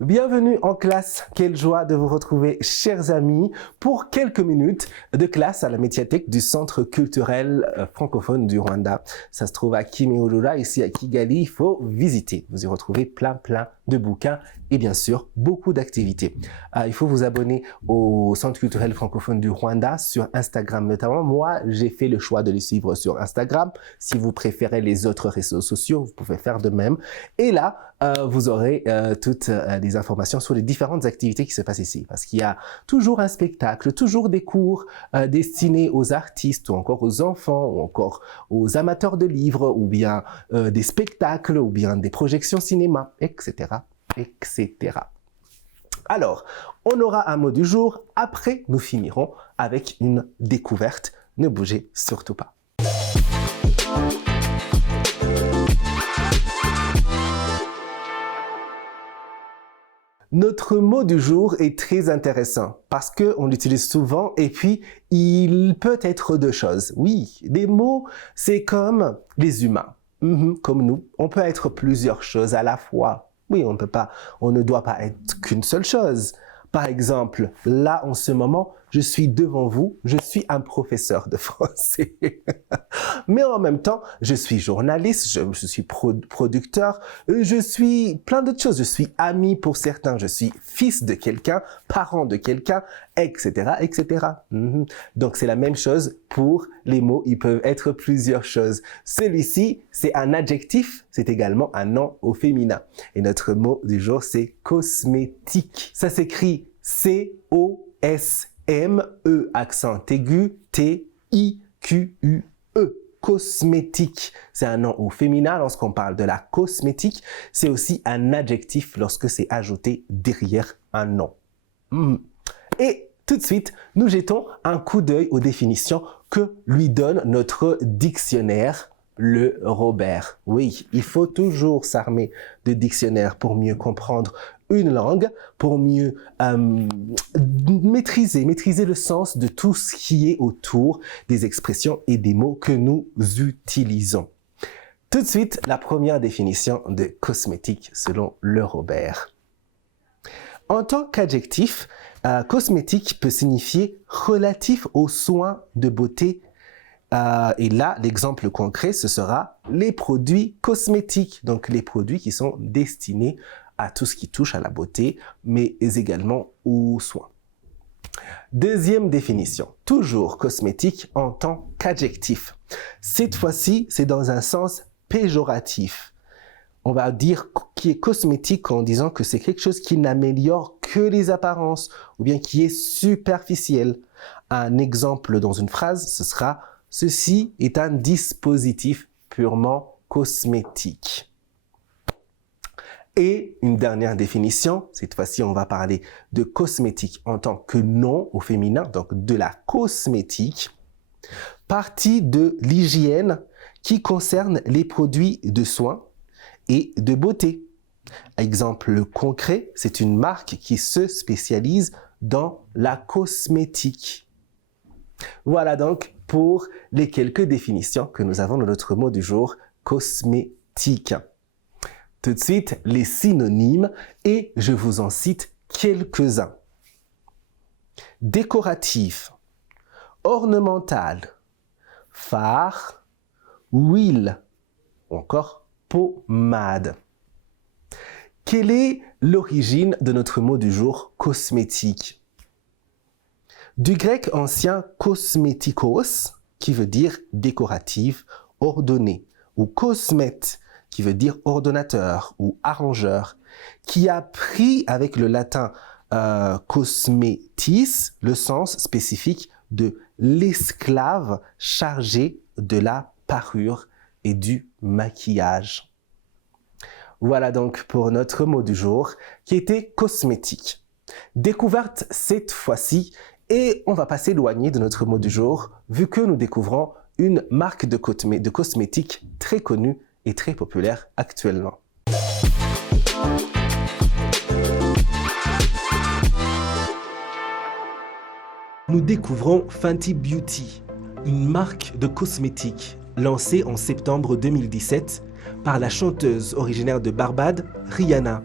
Bienvenue en classe, quelle joie de vous retrouver chers amis pour quelques minutes de classe à la médiathèque du Centre culturel francophone du Rwanda. Ça se trouve à Kimihurura, ici à Kigali, il faut visiter. Vous y retrouvez plein de bouquins et bien sûr beaucoup d'activités. Il faut vous abonner au Centre culturel francophone du Rwanda sur Instagram notamment. Moi, j'ai fait le choix de les suivre sur Instagram. Si vous préférez les autres réseaux sociaux, vous pouvez faire de même. Et là, vous aurez toutes les informations sur les différentes activités qui se passent ici. Parce qu'il y a toujours un spectacle, toujours des cours destinés aux artistes ou encore aux enfants ou encore aux amateurs de livres ou bien des spectacles ou bien des projections cinéma, etc. etc. Alors, on aura un mot du jour. Après, nous finirons avec une découverte. Ne bougez surtout pas. Notre mot du jour est très intéressant parce qu'on l'utilise souvent et puis il peut être deux choses. Oui, des mots, c'est comme les humains, comme nous. On peut être plusieurs choses à la fois. Oui, on ne doit pas être qu'une seule chose. Par exemple, là, en ce moment, je suis devant vous, je suis un professeur de français. Mais en même temps, je suis journaliste, je suis producteur, je suis plein d'autres choses. Je suis ami pour certains, je suis fils de quelqu'un, parent de quelqu'un, etc., etc. Donc, c'est la même chose pour les mots. Ils peuvent être plusieurs choses. Celui-ci, c'est un adjectif, c'est également un nom au féminin. Et notre mot du jour, c'est cosmétique. Ça s'écrit C-O-S-M-E, accent aigu, T-I-Q-U-E. Cosmétique, c'est un nom au féminin lorsqu'on parle de la cosmétique. C'est aussi un adjectif lorsque c'est ajouté derrière un nom. Et tout de suite, nous jetons un coup d'œil aux définitions que lui donne notre dictionnaire, le Robert. Oui, il faut toujours s'armer de dictionnaire pour mieux comprendre une langue, pour mieux maîtriser le sens de tout ce qui est autour des expressions et des mots que nous utilisons. Tout de suite, la première définition de cosmétique selon le Robert. En tant qu'adjectif, cosmétique peut signifier relatif aux soins de beauté. Et là, l'exemple concret, ce sera les produits cosmétiques, donc les produits qui sont destinés à tout ce qui touche à la beauté, mais également aux soins. Deuxième définition, toujours cosmétique en tant qu'adjectif. Cette fois-ci, c'est dans un sens péjoratif. On va dire qui est cosmétique en disant que c'est quelque chose qui n'améliore que les apparences ou bien qui est superficiel. Un exemple dans une phrase, ce sera « Ceci est un dispositif purement cosmétique ». Et une dernière définition, cette fois-ci on va parler de cosmétique en tant que nom au féminin, donc de la cosmétique, partie de l'hygiène qui concerne les produits de soins et de beauté. Exemple concret, c'est une marque qui se spécialise dans la cosmétique. Voilà donc pour les quelques définitions que nous avons dans notre mot du jour, cosmétique. Tout de suite, les synonymes, et je vous en cite quelques-uns. Décoratif, ornemental, fard, huile, ou encore pommade. Quelle est l'origine de notre mot du jour, cosmétique? Du grec ancien kosmétikos, qui veut dire décoratif, ordonné, ou kosmète, qui veut dire ordonnateur ou arrangeur, qui a pris avec le latin cosmetis le sens spécifique de l'esclave chargé de la parure et du maquillage. Voilà donc pour notre mot du jour qui était cosmétique. Découverte cette fois-ci et on va pas s'éloigner de notre mot du jour vu que nous découvrons une marque de cosmétiques très connue et très populaire actuellement. Nous découvrons Fenty Beauty, une marque de cosmétiques lancée en septembre 2017 par la chanteuse originaire de Barbade, Rihanna.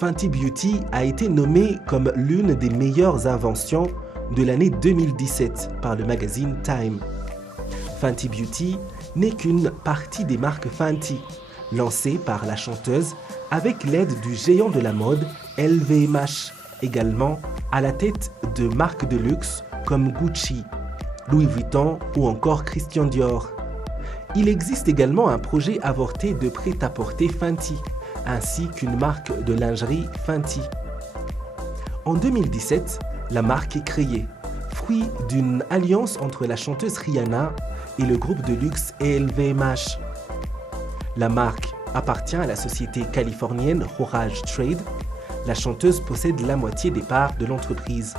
Fenty Beauty a été nommée comme l'une des meilleures inventions de l'année 2017 par le magazine Time. Fenty Beauty n'est qu'une partie des marques Fenty, lancées par la chanteuse avec l'aide du géant de la mode LVMH, également à la tête de marques de luxe comme Gucci, Louis Vuitton ou encore Christian Dior. Il existe également un projet avorté de prêt-à-porter Fenty, ainsi qu'une marque de lingerie Fenty. En 2017, la marque est créée, fruit d'une alliance entre la chanteuse Rihanna et le groupe de luxe LVMH. La marque appartient à la société californienne Horage Trade. La chanteuse possède la moitié des parts de l'entreprise.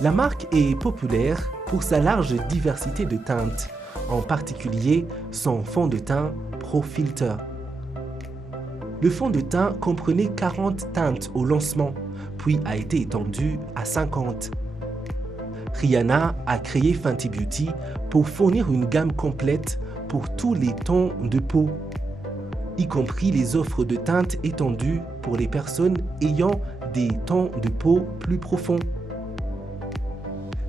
La marque est populaire pour sa large diversité de teintes, en particulier son fond de teint Pro Filter. Le fond de teint comprenait 40 teintes au lancement, puis a été étendu à 50. Rihanna a créé Fenty Beauty pour fournir une gamme complète pour tous les tons de peau, y compris les offres de teintes étendues pour les personnes ayant des tons de peau plus profonds.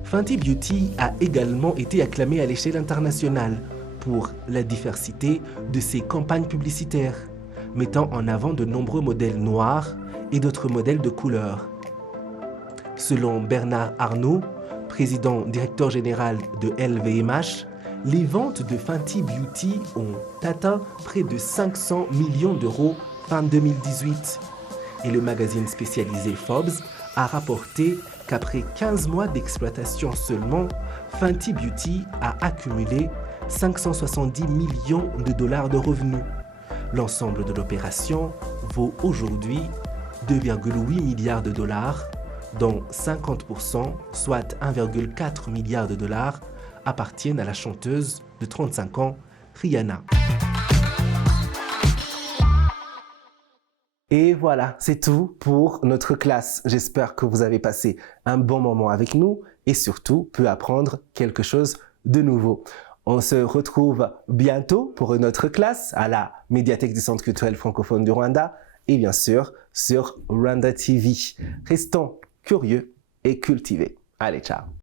Fenty Beauty a également été acclamée à l'échelle internationale pour la diversité de ses campagnes publicitaires, mettant en avant de nombreux modèles noirs et d'autres modèles de couleur. Selon Bernard Arnault, président-directeur général de LVMH, les ventes de Fenty Beauty ont atteint près de 500 millions d'euros fin 2018. Et le magazine spécialisé Forbes a rapporté qu'après 15 mois d'exploitation seulement, Fenty Beauty a accumulé 570 millions de dollars de revenus. L'ensemble de l'opération vaut aujourd'hui 2,8 milliards de dollars, dont 50%, soit 1,4 milliard de dollars, appartiennent à la chanteuse de 35 ans, Rihanna. Et voilà, c'est tout pour notre classe. J'espère que vous avez passé un bon moment avec nous et surtout pu apprendre quelque chose de nouveau. On se retrouve bientôt pour une autre classe à la médiathèque du Centre culturel francophone du Rwanda et bien sûr sur Rwanda TV. Restons curieux et cultivés. Allez, ciao!